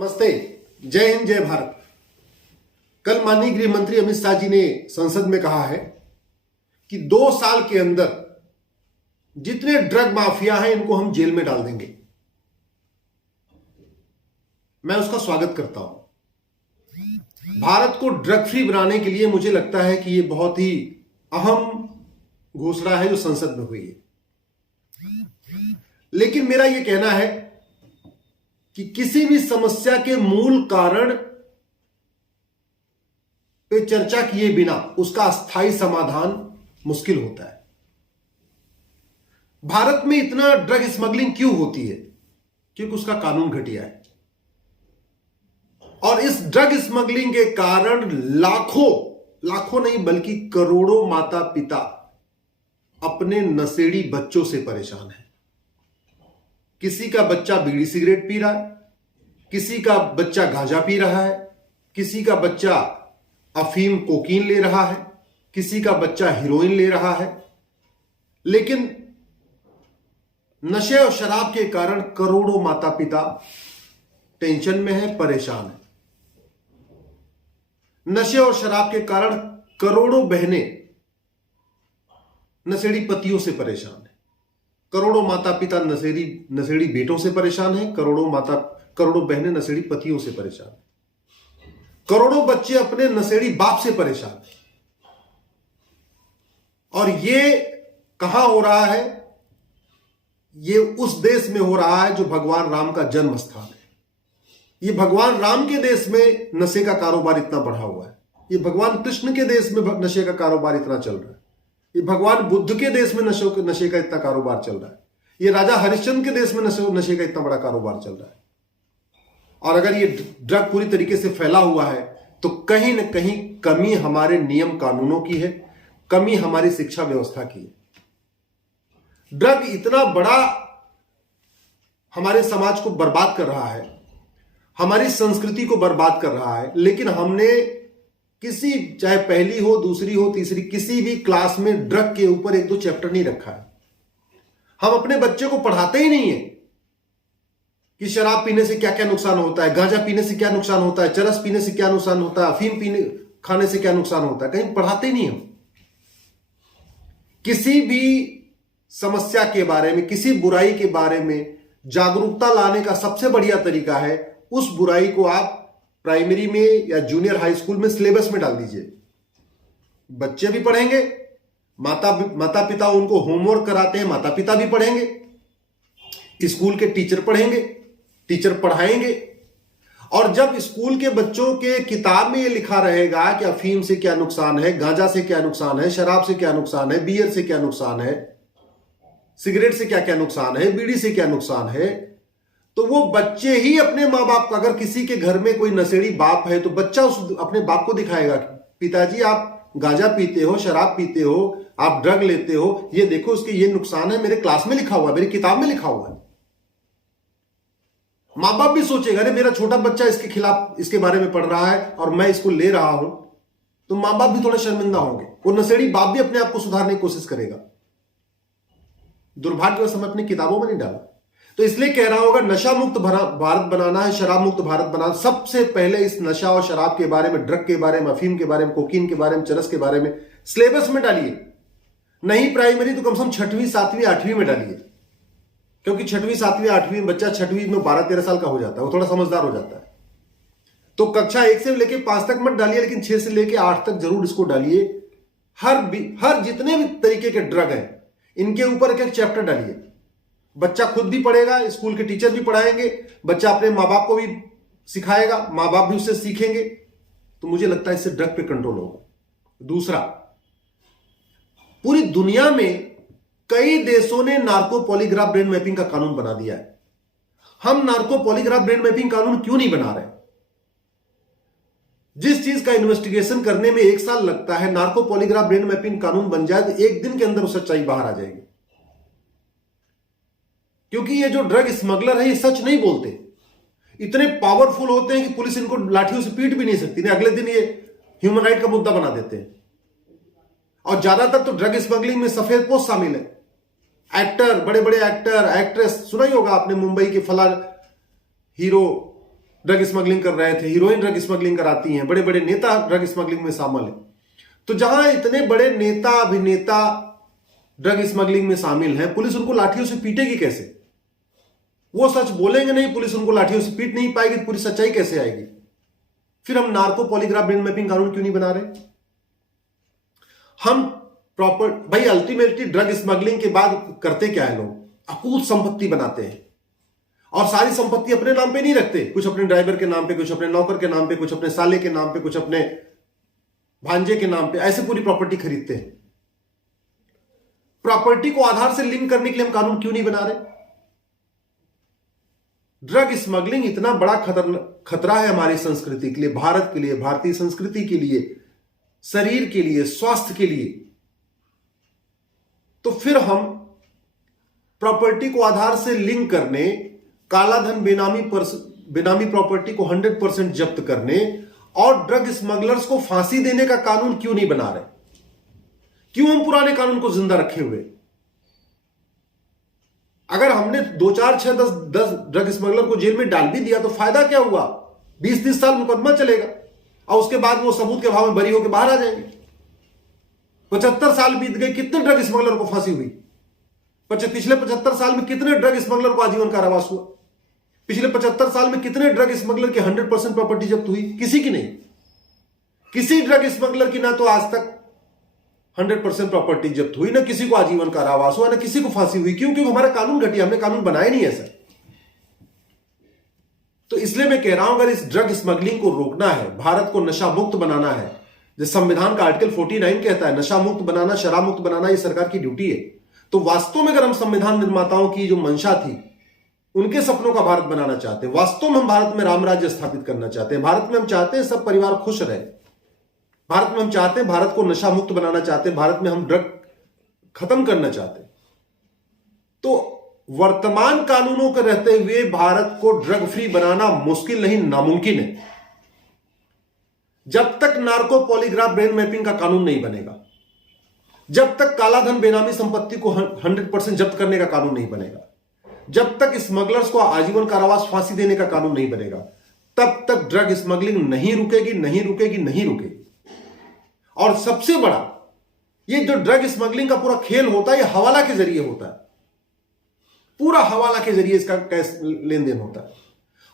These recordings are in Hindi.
नमस्ते, जय हिंद, जय भारत। कल माननीय गृह मंत्री अमित शाह जी ने संसद में कहा है कि 2 साल के अंदर जितने ड्रग माफिया हैं इनको हम जेल में डाल देंगे। मैं उसका स्वागत करता हूं। भारत को ड्रग फ्री बनाने के लिए मुझे लगता है कि यह बहुत ही अहम घोषणा है जो संसद में हुई है। लेकिन मेरा यह कहना है कि किसी भी समस्या के मूल कारण पे चर्चा किए बिना उसका अस्थायी समाधान मुश्किल होता है। भारत में इतना ड्रग स्मगलिंग क्यों होती है? क्योंकि उसका कानून घटिया है और इस ड्रग स्मगलिंग के कारण लाखों नहीं बल्कि करोड़ों माता पिता अपने नशेड़ी बच्चों से परेशान है। किसी का बच्चा बीड़ी सिगरेट पी रहा है, किसी का बच्चा गांजा पी रहा है, किसी का बच्चा अफीम कोकीन ले रहा है, किसी का बच्चा हीरोइन ले रहा है। लेकिन नशे और शराब के कारण करोड़ों माता पिता टेंशन में है, परेशान है। नशे और शराब के कारण करोड़ों बहनें नशेड़ी पतियों से परेशान है, करोड़ों माता पिता नशेड़ी बेटों से परेशान है, करोड़ों बहनें नशेड़ी पतियों से परेशान है, करोड़ों बच्चे अपने नशेड़ी बाप से परेशान है। और ये कहां हो रहा है? ये उस देश में हो रहा है जो भगवान राम का जन्म स्थान है। ये भगवान राम के देश में नशे का कारोबार इतना बढ़ा हुआ है। ये भगवान कृष्ण के देश में नशे का कारोबार इतना चल रहा है। ये भगवान बुद्ध के देश में नशे का इतना कारोबार चल रहा है। ये राजा हरिश्चंद्र के देश में नशे का इतना बड़ा कारोबार चल रहा है। और अगर ये ड्रग पूरी तरीके से फैला हुआ है तो कहीं ना कहीं कमी हमारे नियम कानूनों की है, कमी हमारी शिक्षा व्यवस्था की है। ड्रग इतना बड़ा हमारे समाज को बर्बाद कर रहा है, हमारी संस्कृति को बर्बाद कर रहा है। लेकिन हमने किसी, चाहे पहली हो, दूसरी हो, तीसरी, किसी भी क्लास में ड्रग के ऊपर 1-2 चैप्टर नहीं रखा है। हम अपने बच्चे को पढ़ाते ही नहीं है कि शराब पीने से क्या क्या नुकसान होता है, गांजा पीने से क्या नुकसान होता है, चरस पीने से क्या नुकसान होता है, अफीम खाने से क्या नुकसान होता है। कहीं पढ़ाते ही नहीं हम। किसी भी समस्या के बारे में, किसी बुराई के बारे में जागरूकता लाने का सबसे बढ़िया तरीका है उस बुराई को आप प्राइमरी में या जूनियर हाई स्कूल में सिलेबस में डाल दीजिए। बच्चे भी पढ़ेंगे, माता पिता उनको होमवर्क कराते हैं, माता पिता भी पढ़ेंगे, स्कूल के टीचर पढ़ेंगे, टीचर पढ़ाएंगे। और जब स्कूल के बच्चों के किताब में यह लिखा रहेगा कि अफीम से क्या नुकसान है, गांजा से क्या नुकसान है, शराब से क्या नुकसान है, बियर से क्या नुकसान है, सिगरेट से क्या क्या नुकसान है, बीड़ी से क्या नुकसान है, तो वो बच्चे ही अपने मां बाप का, अगर किसी के घर में कोई नशेड़ी बाप है तो बच्चा अपने बाप को दिखाएगा, पिताजी आप गांजा पीते हो, शराब पीते हो, आप ड्रग लेते हो, ये देखो उसके ये नुकसान है, मेरे क्लास में लिखा हुआ है, मेरी किताब में लिखा हुआ है। मां बाप भी सोचेगा अरे मेरा छोटा बच्चा इसके खिलाफ, इसके बारे में पढ़ रहा है और मैं इसको ले रहा हूं, तो मां बाप भी थोड़ा शर्मिंदा होंगे। वो नशेड़ी बाप भी अपने आप को सुधारने की कोशिश करेगा। दुर्भाग्यवश हमें अपनी किताबों में नहीं डाला। तो इसलिए कह रहा होगा नशा मुक्त भारत बनाना है, शराब मुक्त भारत बनाना। सबसे पहले इस नशा और शराब के बारे में, ड्रग के बारे में, अफीम के बारे में, कोकीन के बारे में, चरस के बारे में सिलेबस में डालिए। नहीं प्राइमरी तो कम से कम 6वीं, 7वीं, 8वीं में डालिए। क्योंकि 6वीं, 7वीं, 8वीं बच्चा 6वीं में 12-13 साल का हो जाता है, वो थोड़ा समझदार हो जाता है। तो कक्षा 1 से लेकर 5 तक मत डालिए, लेकिन 6 से लेकर 8 तक जरूर इसको डालिए। हर जितने भी तरीके के ड्रग हैं इनके ऊपर एक चैप्टर डालिए। बच्चा खुद भी पढ़ेगा, स्कूल के टीचर भी पढ़ाएंगे, बच्चा अपने माँ बाप को भी सिखाएगा, माँ बाप भी उससे सीखेंगे। तो मुझे लगता है इससे ड्रग पे कंट्रोल होगा। दूसरा, पूरी दुनिया में कई देशों ने नार्को पॉलीग्राफ ब्रेन मैपिंग का कानून बना दिया है। हम नार्को पॉलीग्राफ ब्रेन मैपिंग कानून क्यों नहीं बना रहे? जिस चीज का इन्वेस्टिगेशन करने में 1 साल लगता है, नार्को पॉलीग्राफ ब्रेन मैपिंग कानून बन जाए तो 1 दिन के अंदर वो सच्चाई बाहर आ जाएगी। क्योंकि ये जो ड्रग स्मगलर है ये सच नहीं बोलते, इतने पावरफुल होते हैं कि पुलिस इनको लाठियों से पीट भी नहीं सकती। नहीं, अगले दिन ये ह्यूमन राइट का मुद्दा बना देते हैं। और ज्यादातर तो ड्रग स्मगलिंग में सफेद पोस्ट शामिल है। एक्टर, बड़े बड़े एक्टर, एक्ट्रेस, सुना ही होगा आपने, मुंबई के फला हीरो ड्रग स्मगलिंग कर रहे थे, हीरोइन ड्रग स्मगलिंग कराती हैं, बड़े बड़े नेता ड्रग स्मगलिंग में शामिल हैं। तो जहां इतने बड़े नेता अभिनेता ड्रग स्मगलिंग में शामिल हैं, पुलिस उनको लाठियों से पीटेगी कैसे? वो सच बोलेंगे नहीं, पुलिस उनको लाठियों से पीट नहीं पाएगी, पूरी सच्चाई कैसे आएगी? फिर हम नार्को पॉलीग्राफ ब्रेन मैपिंग कानून क्यों नहीं बना रहे? हम प्रॉपर भाई अल्टीमेटली ड्रग स्मगलिंग के बाद करते क्या है लोग? अकूत संपत्ति बनाते हैं और सारी संपत्ति अपने नाम पे नहीं रखते, कुछ अपने ड्राइवर के नाम पे, कुछ अपने नौकर के नाम पे, कुछ अपने साले के नाम पे, कुछ अपने भांजे के नाम पे, ऐसे पूरी प्रॉपर्टी खरीदते हैं। प्रॉपर्टी को आधार से लिंक करने के लिए हम कानून क्यों नहीं बना रहे? ड्रग स्मगलिंग इतना बड़ा खतरा है हमारी संस्कृति के लिए, भारत के लिए, भारतीय संस्कृति के लिए, शरीर के लिए, स्वास्थ्य के लिए। तो फिर हम प्रॉपर्टी को आधार से लिंक करने, कालाधन बेनामी प्रॉपर्टी को 100% जब्त करने और ड्रग स्मगलर्स को फांसी देने का कानून क्यों नहीं बना रहे? क्यों हम पुराने कानून को जिंदा रखे हुए? अगर हमने 2, 4, 6, 10 ड्रग स्मगलर को जेल में डाल भी दिया तो फायदा क्या हुआ? 20-30 साल मुकदमा चलेगा और उसके बाद वो सबूत के अभाव में बरी होकर बाहर आ जाएंगे। 75 साल बीत गए, कितने ड्रग स्मगलर को फांसी हुई? पिछले 75 साल में कितने ड्रग स्मगलर को आजीवन कारावास हुआ? पिछले 75 साल में कितने ड्रग स्मगलर की 100% प्रॉपर्टी जब्त हुई? किसी की नहीं। किसी ड्रग स्मगलर की ना तो आज तक 100% प्रॉपर्टी जब्त हुई, ना किसी को आजीवन कारावास हुआ, ना किसी को फांसी हुई। क्यों? क्योंकि हमारा कानून घटिया, हमने कानून बनाया नहीं ऐसा। तो इसलिए मैं कह रहा हूं, अगर इस ड्रग स्मगलिंग को रोकना है, भारत को नशा मुक्त बनाना है, जैसे संविधान का आर्टिकल 49 कहता है, नशा मुक्त बनाना, शराब मुक्त बनाना ये सरकार की ड्यूटी है। तो वास्तव में अगर हम संविधान निर्माताओं की जो मंशा थी, उनके सपनों का भारत बनाना चाहते हैं, वास्तव में हम भारत में राम राज्य स्थापित करना चाहते हैं, भारत में हम चाहते हैं सब परिवार खुश रहे, भारत में हम चाहते हैं भारत को नशा मुक्त बनाना चाहते हैं, भारत में हम ड्रग खत्म करना चाहते हैं, तो वर्तमान कानूनों के रहते हुए भारत को ड्रग फ्री बनाना मुश्किल नहीं, नामुमकिन है। जब तक नार्को पॉलीग्राफ ब्रेन मैपिंग का कानून नहीं बनेगा, जब तक कालाधन बेनामी संपत्ति को 100% जब्त करने का कानून नहीं बनेगा, जब तक स्मगलर्स को आजीवन कारावास फांसी देने का कानून नहीं बनेगा, तब तक ड्रग स्मगलिंग नहीं रुकेगी, नहीं रुकेगी, नहीं रुकेगी। और सबसे बड़ा, ये जो ड्रग स्मगलिंग का पूरा खेल होता है, ये हवाला के जरिए होता है, पूरा हवाला के जरिए इसका कैश लेन देन होता है।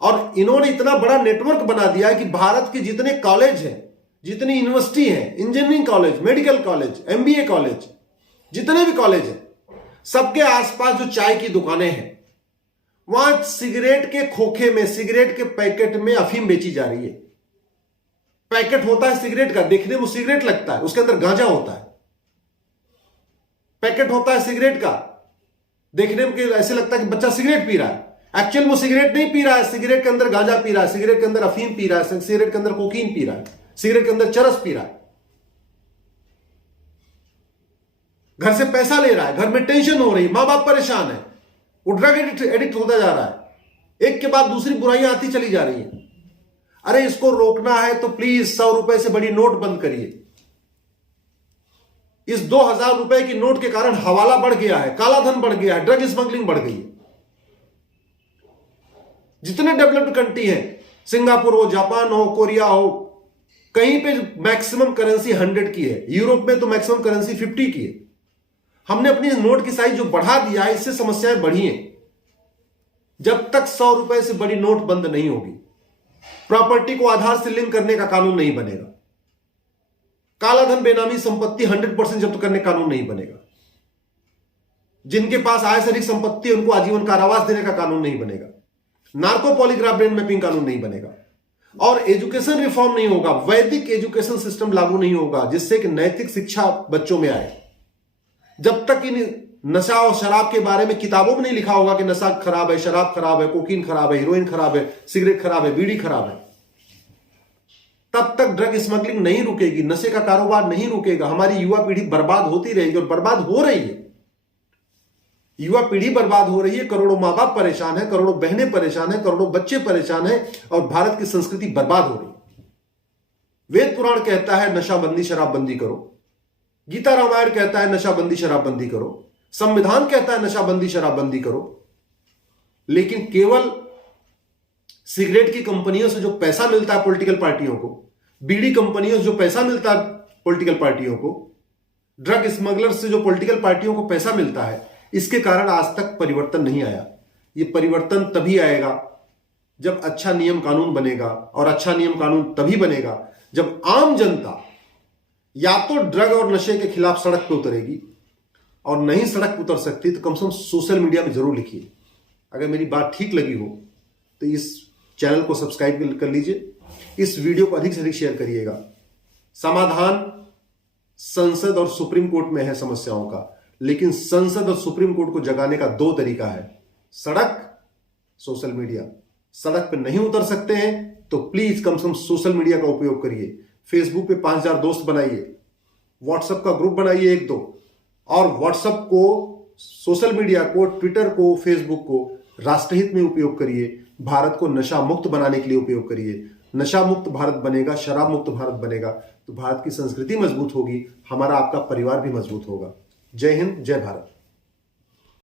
और इन्होंने इतना बड़ा नेटवर्क बना दिया है कि भारत के जितने कॉलेज हैं, जितनी यूनिवर्सिटी हैं, engineering college, medical college, MBA college, जितने भी कॉलेज हैं, सबके आसपास जो चाय की दुकानें हैं, वहां सिगरेट के खोखे में, सिगरेट के पैकेट में अफीम बेची जा रही है। पैकेट होता है सिगरेट का, देखने में सिगरेट लगता है, उसके अंदर गांजा होता है। पैकेट होता है सिगरेट का, देखने में ऐसे लगता है कि बच्चा सिगरेट पी रहा है, एक्चुअल में सिगरेट नहीं पी रहा है, सिगरेट के अंदर गांजा पी रहा है, सिगरेट के अंदर अफीम पी रहा है, सिगरेट के अंदर कोकीन पी रहा है, सिगरेट के अंदर चरस पी रहा है, घर से पैसा ले रहा है, घर में टेंशन हो रही, मां बाप परेशान है, वो ड्रग एडिक्ट होता जा रहा है, एक के बाद दूसरी बुराइयां आती चली जा रही है। अरे इसको रोकना है तो प्लीज 100 रुपए से बड़ी नोट बंद करिए। इस 2000 रुपए की नोट के कारण हवाला बढ़ गया है, कालाधन बढ़ गया है, ड्रग स्मगलिंग बढ़ गई है। जितने डेवलप्ड कंट्री हैं, सिंगापुर हो, जापान हो, कोरिया हो, कहीं पे मैक्सिमम करेंसी 100 की है, यूरोप में तो मैक्सिमम करेंसी 50 की है। हमने अपनी नोट की साइज जो बढ़ा दिया है, इससे समस्याएं बढ़ी हैं। जब तक 100 रुपए से बड़ी नोट बंद नहीं होगी, प्रॉपर्टी को आधार से लिंक करने का कानून नहीं बनेगा, कालाधन बेनामी संपत्ति 100% जब्त करने का कानून नहीं बनेगा, जिनके पास आय से अधिक संपत्ति उनको आजीवन कारावास देने का कानून नहीं बनेगा, नार्को पॉलीग्राफ ब्रेन मैपिंग कानून नहीं बनेगा, और एजुकेशन रिफॉर्म नहीं होगा, वैदिक एजुकेशन सिस्टम लागू नहीं होगा जिससे कि नैतिक शिक्षा बच्चों में आए। जब तक इन नशा और शराब के बारे में किताबों में नहीं लिखा होगा कि नशा खराब है, शराब खराब है, कोकीन खराब है, हीरोइन खराब है, सिगरेट खराब है, बीड़ी खराब है, तब तक ड्रग स्मगलिंग नहीं रुकेगी, नशे का कारोबार नहीं रुकेगा। हमारी युवा पीढ़ी बर्बाद होती रहेगी और बर्बाद हो रही है। युवा पीढ़ी बर्बाद हो रही है, करोड़ों मां बाप परेशान है, करोड़ों बहनें परेशान है, करोड़ों बच्चे परेशान है और भारत की संस्कृति बर्बाद हो रही है। वेद पुराण कहता है नशाबंदी शराबबंदी करो, गीता रामायण कहता है नशाबंदी शराबबंदी करो, संविधान कहता है नशाबंदी शराबबंदी करो, लेकिन केवल सिगरेट की कंपनियों से जो पैसा मिलता है पॉलिटिकल पार्टियों को, बीड़ी कंपनियों से जो पैसा मिलता है पॉलिटिकल पार्टियों को, ड्रग स्मगलर्स से जो पॉलिटिकल पार्टियों को पैसा मिलता है, इसके कारण आज तक परिवर्तन नहीं आया। ये परिवर्तन तभी आएगा जब अच्छा नियम कानून बनेगा, और अच्छा नियम कानून तभी बनेगा जब आम जनता या तो ड्रग और नशे के खिलाफ सड़क पर उतरेगी, और नहीं सड़क पर उतर सकती तो कम से कम सोशल मीडिया में जरूर लिखिए। अगर मेरी बात ठीक लगी हो तो इस चैनल को सब्सक्राइब कर लीजिए, इस वीडियो को अधिक से अधिक शेयर करिएगा। समाधान संसद और सुप्रीम कोर्ट में है समस्याओं का, लेकिन संसद और सुप्रीम कोर्ट को जगाने का दो तरीका है, सड़क, सोशल मीडिया। सड़क पर नहीं उतर सकते हैं तो प्लीज कम से कम सोशल मीडिया का उपयोग करिए। फेसबुक पे 5000 दोस्त बनाइए, व्हाट्सएप का ग्रुप बनाइए 1-2, और व्हाट्सएप को, सोशल मीडिया को, ट्विटर को, फेसबुक को राष्ट्रहित में उपयोग करिए। भारत को नशा मुक्त बनाने के लिए उपयोग करिए। नशा मुक्त भारत बनेगा, शराब मुक्त भारत बनेगा तो भारत की संस्कृति मजबूत होगी, हमारा आपका परिवार भी मजबूत होगा। जय हिंद, जय भारत।